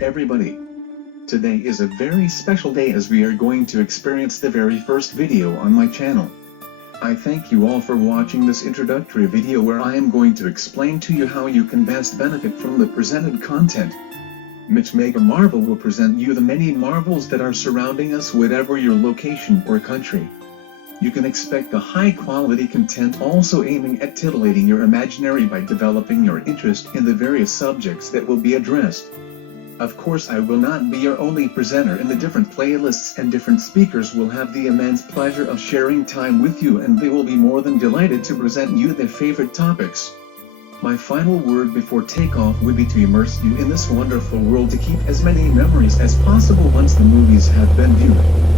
everybody. Today is a very special day as we are going to experience the very first video on my channel. I thank you all for watching this introductory video where I am going to explain to you how you can best benefit from the presented content. Mitch Mega Marvel will present you the many marvels that are surrounding us whatever your location or country. You can expect a high-quality content also aiming at titillating your imaginary by developing your interest in the various subjects that will be addressed. Of course, I will not be your only presenter in the different playlists, and different speakers will have the immense pleasure of sharing time with you, and they will be more than delighted to present you their favorite topics. My final word before takeoff would be to immerse you in this wonderful world to keep as many memories as possible once the movies have been viewed.